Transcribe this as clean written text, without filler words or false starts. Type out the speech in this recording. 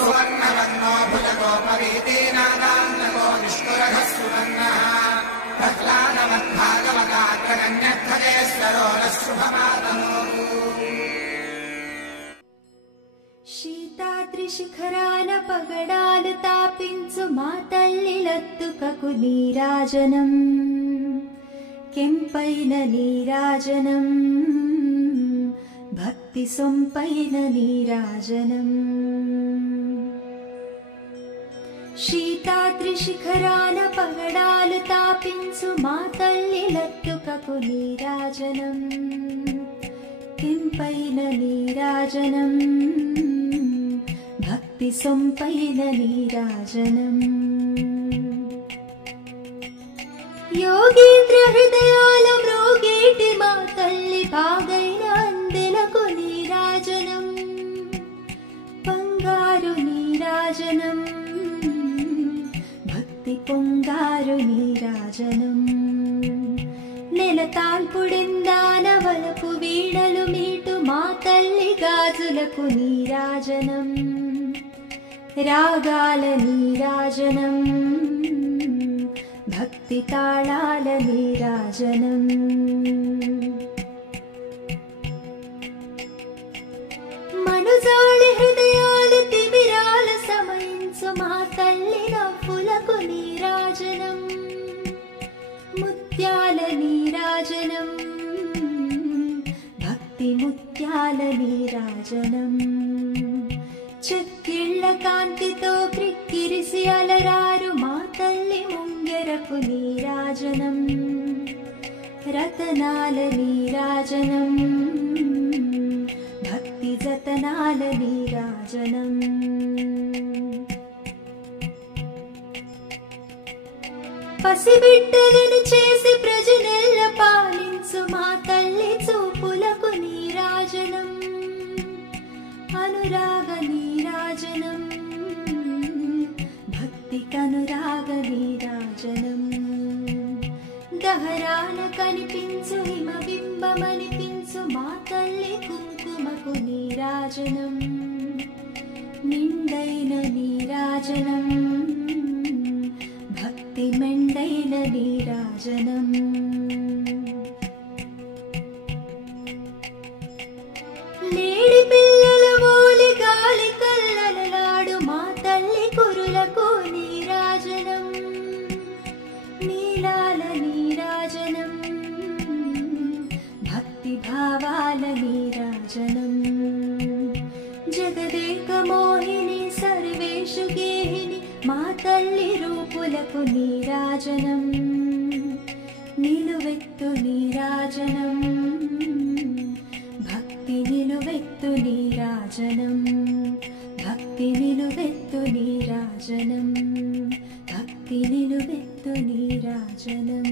सुवर्णवर्णो भुजगोपवीतीनागान्तको निष्कुरः सुवर्णः प्रह्लादमद्भागवतात्रगण्यध्वजेश्वरो नः शुभमातनोः। శీతాద్రి శిఖరాన పగడాలు తాపించు మా తల్లి లత్తుకకు నీరాజనం, కెంపైన నీరాజనం, భక్తి సొంపైన నీరాజనం. శీతాద్రి శిఖరాన పగడాలు తాపించు మా తల్లి లత్తుకకు నీరాజనం, కెంపైన నీరాజనం, భక్తి సొంపైన నీరాజనం. యోగీంద్ర హృదయాల మ్రోగేటి మా తల్లి బాగైన అందెలకు నీరాజనం, బంగారు నీరాజనం, భక్తి పొంగారు నీరాజనం. నెలతాల్పుడెందాన వలపు వీణలు మీటు మా తల్లి గాజులకు నీరాజనం, రాగాల నీరాజనం, భక్తి తాళాల నీరాజనం. మనుజాళి హృదయాల తిమిరాల సమయించు మా తల్లి నవ్వులకు నీరాజనం, ముత్యాల నీరాజనం, భక్తి ముత్యాల నీరాజనం. చెక్కిళ్ల కాంతితో క్రిక్కిరిసి అలరారు మా తల్లి ముంగెరకు నీరాజనం, రతనాల నీరాజనం, భక్తి జతనాల నీరాజనం. పసిబిడ్డలను చేసి ప్రజనెల్ల పాలించు మా తల్లి చూపులకు నీరాజనం, అనురాగ నీరాజనం, భక్తి కనురాగ నీరాజనం. దహరాన కనిపించు హిమబింబమనిపించు మా తల్లి కుంకుమకు నీరాజనం, నిండైన నీరాజనం, భక్తి మెండైన నీరాజనం. లేడి పిల్లల ఓలి గాలి కల్లలలాడు మా తల్లి కురులకు నీరాజనం, నీలాల నీరాజనం, భక్తి భావాల నీరాజనం. జగదేక మోహిని సర్వేషు గేహిని మా తల్లి రూపులకు నీరాజనం, నిలువెత్తు నీరాజనం, భక్తి నిలువెత్తు నీరాజనం, భక్తి నిలువెత్తు నీరాజనం, భక్తి నిలువెత్తు నీరాజనం.